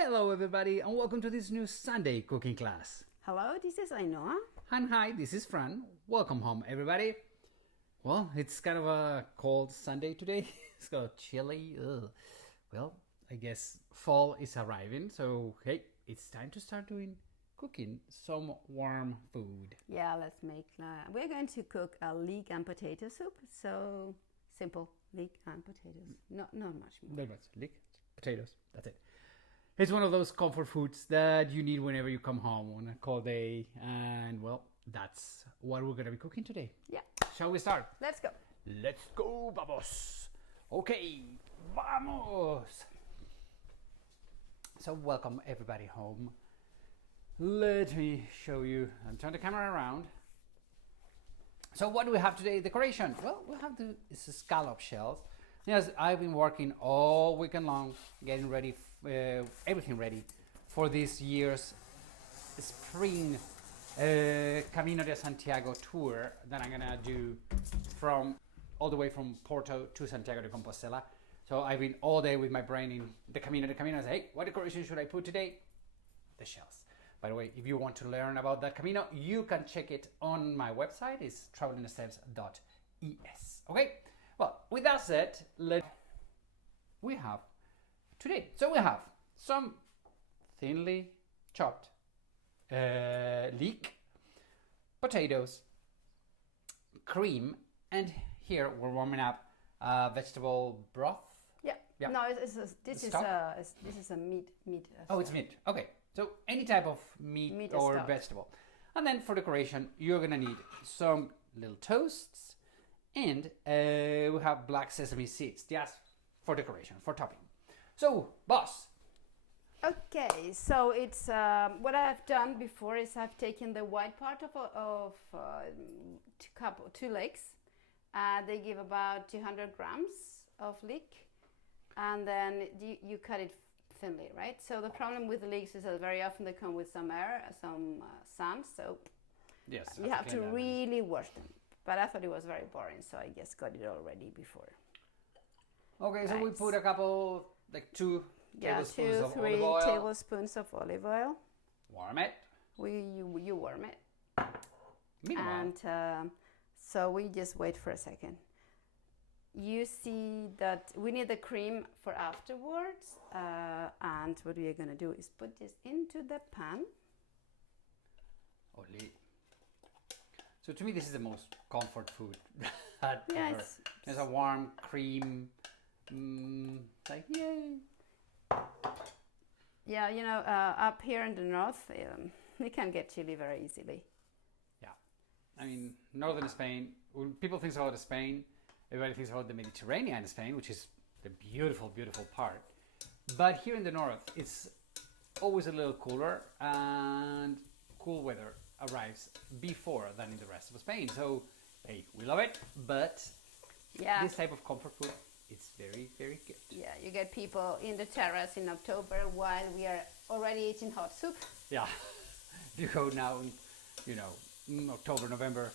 Hello everybody and welcome to this new Sunday cooking class. Hello, this is Ainhoa. And hi, this is Fran. Welcome home everybody. Well, it's kind of a cold Sunday today. It's got chilly. Ugh. Well, I guess fall is arriving, so hey, it's time to start cooking some warm food. Yeah, let's make, we're going to cook a leek and potato soup. So simple, leek and potatoes, not much more. Not much, leek, potatoes, that's it. It's one of those comfort foods that you need whenever you come home on a cold day, and well, that's what we're gonna be cooking today. Yeah. Shall we start? Let's go. Let's go, vamos. Okay, vamos. So welcome everybody home. Let me show you and turn the camera around. So what do we have today? Decoration. Well, we have this scallop shells. Yes, I've been working all weekend long, getting ready, everything ready for this year's spring Camino de Santiago tour that I'm gonna do all the way from Porto to Santiago de Compostela. So I've been all day with my brain in the Camino. I say, hey, what decoration should I put today? The shells. By the way, if you want to learn about that Camino, you can check it on my website. It's travelingthesteps.es. Okay. Well, with that said, we have some thinly chopped leek, potatoes, cream, and here we're warming up vegetable broth. Yeah. No, this is a meat. Oh, it's meat. Okay, so any type of meat or stock. Vegetable. And then for decoration, you're gonna need some little toasts. And we have black sesame seeds, just for decoration, for topping. So, boss. Okay, so it's what I've done before is I've taken the white part of 2 leeks. They give about 200 grams of leek, and then you cut it thinly, right? So the problem with the leeks is that very often they come with some air, some sand, so yes, you have to really wash them. But I thought it was very boring, so I just got it all ready before. Okay, right. So we put a couple, like 2 tablespoons of 3 olive oil. tablespoons of olive oil. Warm it. You warm it. Meanwhile. And so we just wait for a second. You see that we need the cream for afterwards. And what we are going to do is put this into the pan. Oli. So to me, this is the most comfort food ever. There's a warm cream, like yay. Yeah, you know, up here in the north, it can get chilly very easily. Yeah, I mean, northern Spain. When people think about Spain, everybody thinks about the Mediterranean Spain, which is the beautiful, beautiful part. But here in the north, it's always a little cooler, and cool weather arrives before than in the rest of Spain. So, hey, we love it, but this type of comfort food, it's very, very good. Yeah, you get people in the terrace in October while we are already eating hot soup. Yeah, you go now, in October, November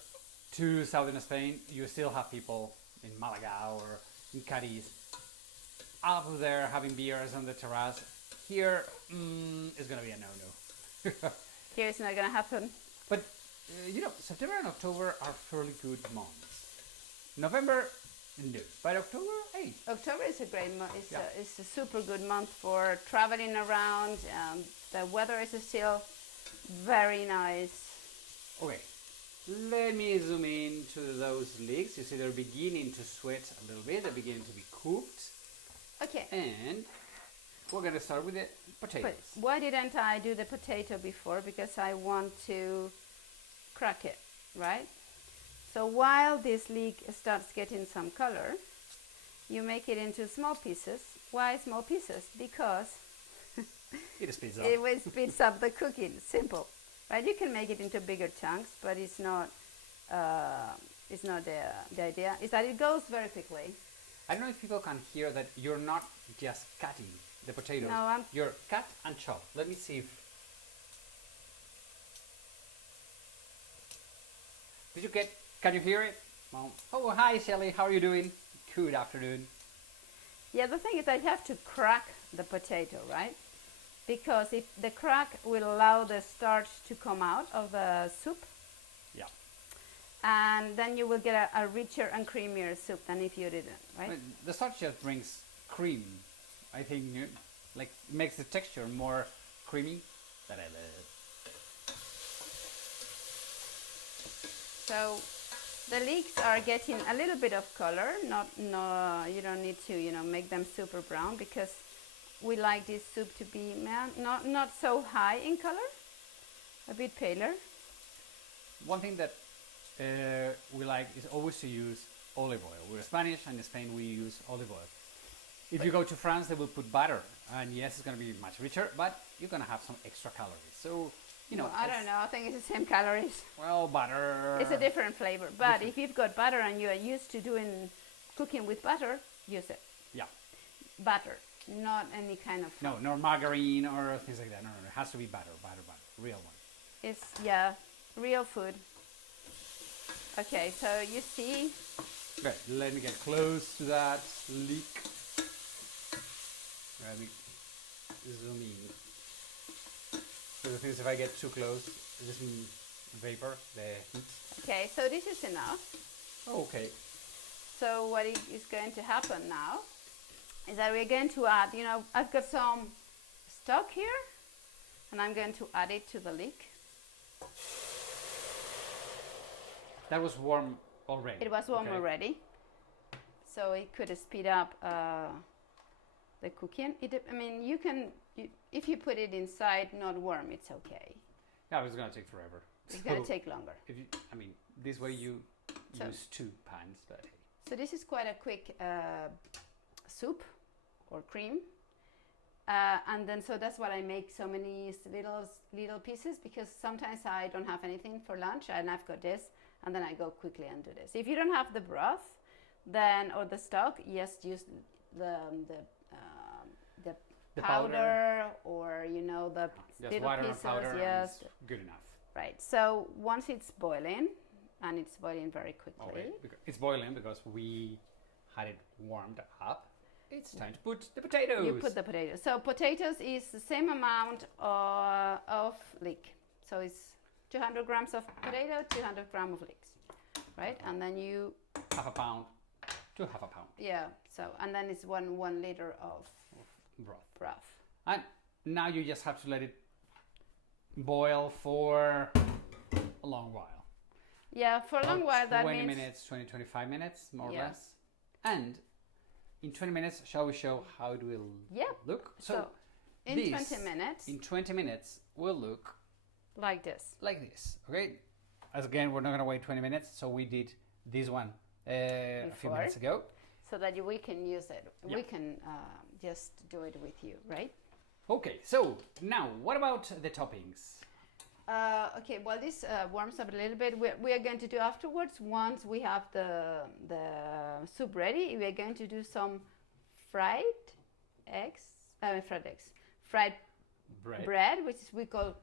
to southern Spain, you still have people in Malaga or in Cadiz out there having beers on the terrace. Here, it's gonna be a no-no. Here it's not gonna happen. But, September and October are fairly good months. November, no. But October, hey. October is a great month. It's a super good month for traveling around. The weather is still very nice. Okay, let me zoom in to those leeks. You see they're beginning to sweat a little bit. They're beginning to be cooked. Okay. And we're going to start with the potatoes. But why didn't I do the potato before? Because I want to crack it, right? So while this leek starts getting some color, you make it into small pieces. Why small pieces? Because it speeds up. It will speeds up the cooking. Simple, right? You can make it into bigger chunks, but it's not the idea. Is that it goes very quickly. I don't know if people can hear that you're not just cutting the potatoes. No, you're cut and chop. Let me see if... Can you hear it? Oh, hi Shelly, how are you doing? Good afternoon. Yeah, the thing is that you have to crack the potato, right? because if the crack will allow the starch to come out of the soup, Yeah. and then you will get a richer and creamier soup than if you didn't, right? The starch just brings cream. I think like makes the texture more creamy. That I love. So the leeks are getting a little bit of color. No, you don't need to, make them super brown, because we like this soup to be not so high in color, a bit paler. One thing that we like is always to use olive oil. We're Spanish, and in Spain we use olive oil. If you go to France, they will put butter, and yes, it's going to be much richer, but you're going to have some extra calories. So, I don't know. I think it's the same calories. Well, butter. It's a different flavor. But if you've got butter and you are used to cooking with butter, use it. Yeah. Butter, not any kind of. No margarine or things like that. No. It has to be butter, real one. It's real food. Okay, so you see. Okay, let me get close to that leek. Let me zoom in. So the thing is, if I get too close, it just means vapor, the heat. Okay, so this is enough. Oh, okay. So what is going to happen now is that we're going to add, I've got some stock here, and I'm going to add it to the leek. That was warm already. It was warm already, so it could speed up the cooking. You can, if you put it inside not warm, it's okay. Yeah, it's going to take forever. It's going to take longer. This way you use 2 pans, but hey. So this is quite a quick soup or cream. And then, so that's what I make so many little pieces, because sometimes I don't have anything for lunch and I've got this, and then I go quickly and do this. If you don't have the broth, or the stock, just use the powder, or the just little water pieces. And powder, Yes, and it's good enough. Right. So once it's boiling, and it's boiling very quickly. Oh, wait, it's boiling because we had it warmed up. It's time to put the potatoes. You put the potatoes. So potatoes is the same amount of leek. So it's 200 grams of potato, 200 grams of leeks, right? And then you half a pound to half a pound. Yeah. So and then it's one liter of broth. And now you just have to let it boil for a long while. Yeah, for a long while. That 20 means 25 minutes, more or less. And in 20 minutes, shall we show how it will look? So in 20 minutes. In 20 minutes, will look like this. Like this, okay? As again, we're not going to wait 20 minutes, so we did this one a few minutes ago. So that we can use it. Yeah. We can just do it with you, right? Okay, so now what about the toppings? Okay, well, this warms up a little bit. We are going to do afterwards, once we have the soup ready, we are going to do some fried bread, which we call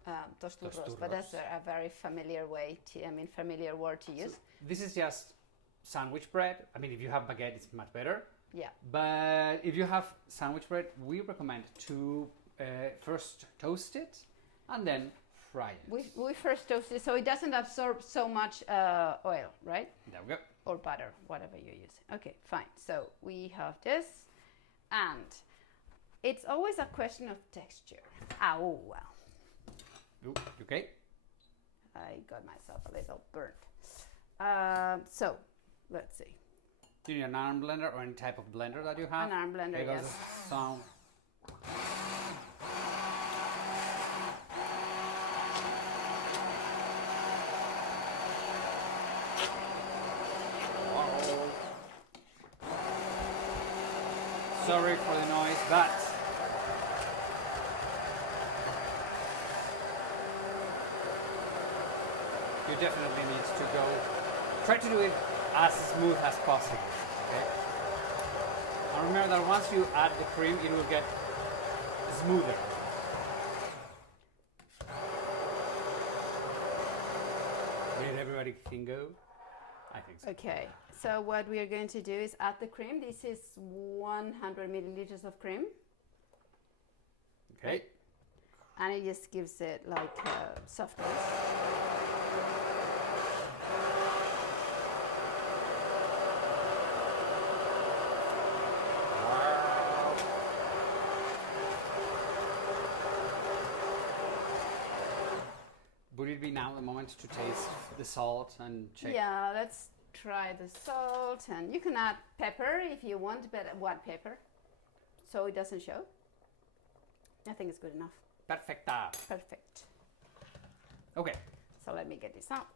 tosturros, but that's a very familiar familiar word to use. So this is just sandwich bread. I mean, if you have baguette, it's much better. Yeah. But if you have sandwich bread, we recommend to first toast it and then fry it. We first toast it so it doesn't absorb so much oil, right? There we go. Or butter, whatever you use. Okay, fine. So we have this, and it's always a question of texture. Oh, well. Ooh, okay. I got myself a little burnt. So, let's see. Do you need an arm blender or any type of blender that you have? An arm blender, because yes. Some... Sorry for the noise, but you definitely need to go. Try to do it as smooth as possible. Okay. And remember that once you add the cream, it will get smoother. Did everybody think go? I think so. Okay, so what we are going to do is add the cream. This is 100 milliliters of cream. Okay. and it just gives it like softness. Would it be now the moment to taste the salt and check? Yeah, let's try the salt, and you can add pepper if you want, but what pepper? So it doesn't show. I think it's good enough. Perfecta. Perfect. Okay. So let me get this out.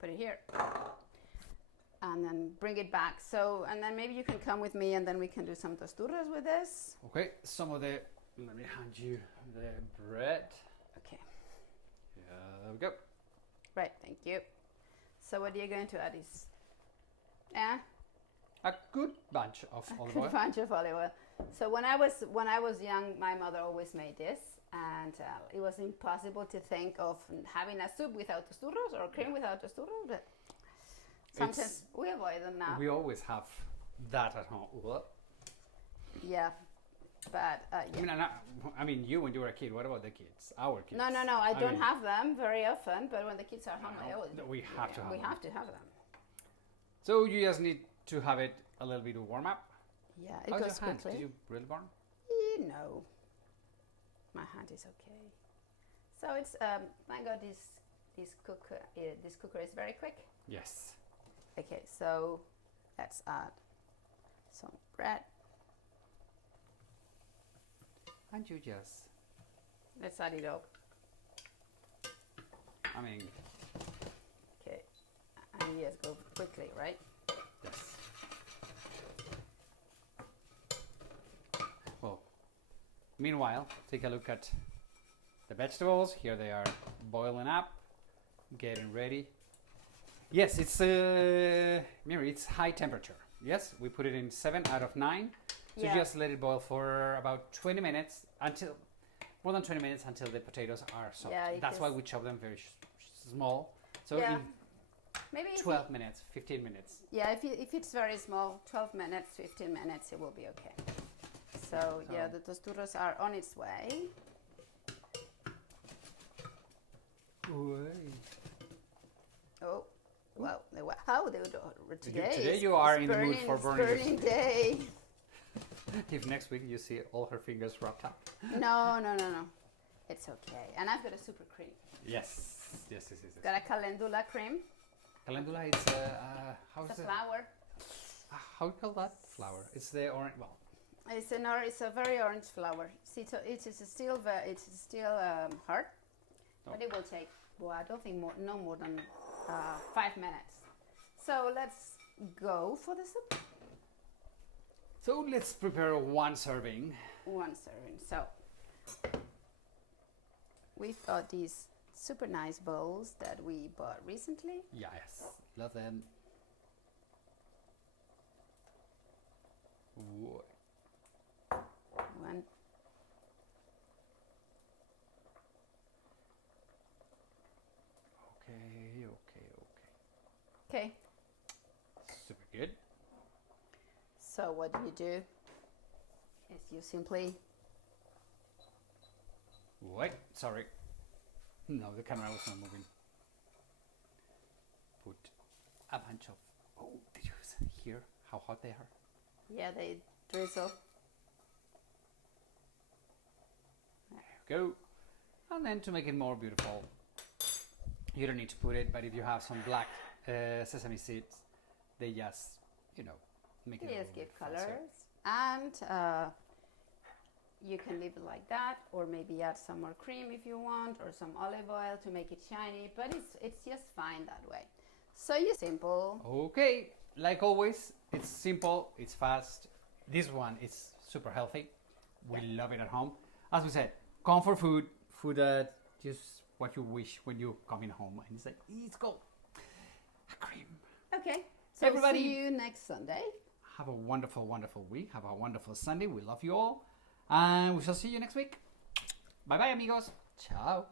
Put it here. And then bring it back. So, and then maybe you can come with me and then we can do some tosturas with this. Okay, some of the, let me hand you the bread. Okay. There we go. Right, thank you. So what are you going to add is, A good bunch of olive a oil. bunch of olive oil. So when I was young, my mother always made this, and it was impossible to think of having a soup without tosturos or cream without tosturos, but sometimes we avoid them now. We always have that at home. What? Yeah, but yeah. I mean, you when you were a kid. What about the kids? Our kids. No, I don't have them very often, but when the kids are home, I always we have to have we them. have to have them. So you just need to have it a little bit warm up. Yeah, it How's goes your hand? quickly. Did you really burn? No, my hand is okay. So it's thank God this cooker is very quick. Yes. Okay, so let's add some bread. And you just, Let's add it up. I mean, Okay, and you just go quickly, right? yes. Well, meanwhile, take a look at the vegetables. Here they are boiling up, getting ready. Yes, it's Mary, it's high temperature. Yes, we put it in 7 out of 9. So Yeah. just let it boil for about 20 minutes until more than 20 minutes until the potatoes are soft. Yeah, That's why because- we chop them very small. So Yeah. in Maybe if 12 minutes, 15 minutes. yeah, if it's very small, 12 minutes, 15 minutes, it will be okay. So yeah, the tosturas are on its way. Oh, well, how they would today? Today is- you are is in the mood for it's burning. burning day. If next week you see all her fingers wrapped up. No, it's okay. And I've got a super cream. Yes. Got a calendula cream. Calendula, it's how It's is a it? flower. How you call that flower? It's the orange. Well, It's a very orange flower. See, so it is still hard, Oh. but it will take. Well, I don't think no more than 5 minutes. So let's go for the soup. so let's prepare one serving. One serving. So we've got these super nice bowls that we bought recently. Yes, love them. Whoa. One. Okay. Okay. Super good. So what do? Is you simply Wait, sorry. No, the camera was not moving. Put a bunch of. Oh, did you hear how hot they are? yeah, they drizzle. There you go. And then to make it more beautiful, you don't need to put it, but if you have some black sesame seeds, they just, make it. They a just little give bit fancier. colors, and you can leave it like that, or maybe add some more cream if you want, or some olive oil to make it shiny. But it's just fine that way. So you simple. Okay, like always, it's simple, it's fast. This one is super healthy. We love it at home. As we said, comfort food that just what you wish when you coming home and say, it's got a cream. Okay. So Everybody- see you next Sunday. Have a wonderful, wonderful week. Have a wonderful Sunday. We love you all. And we shall see you next week. Bye bye, amigos. Ciao.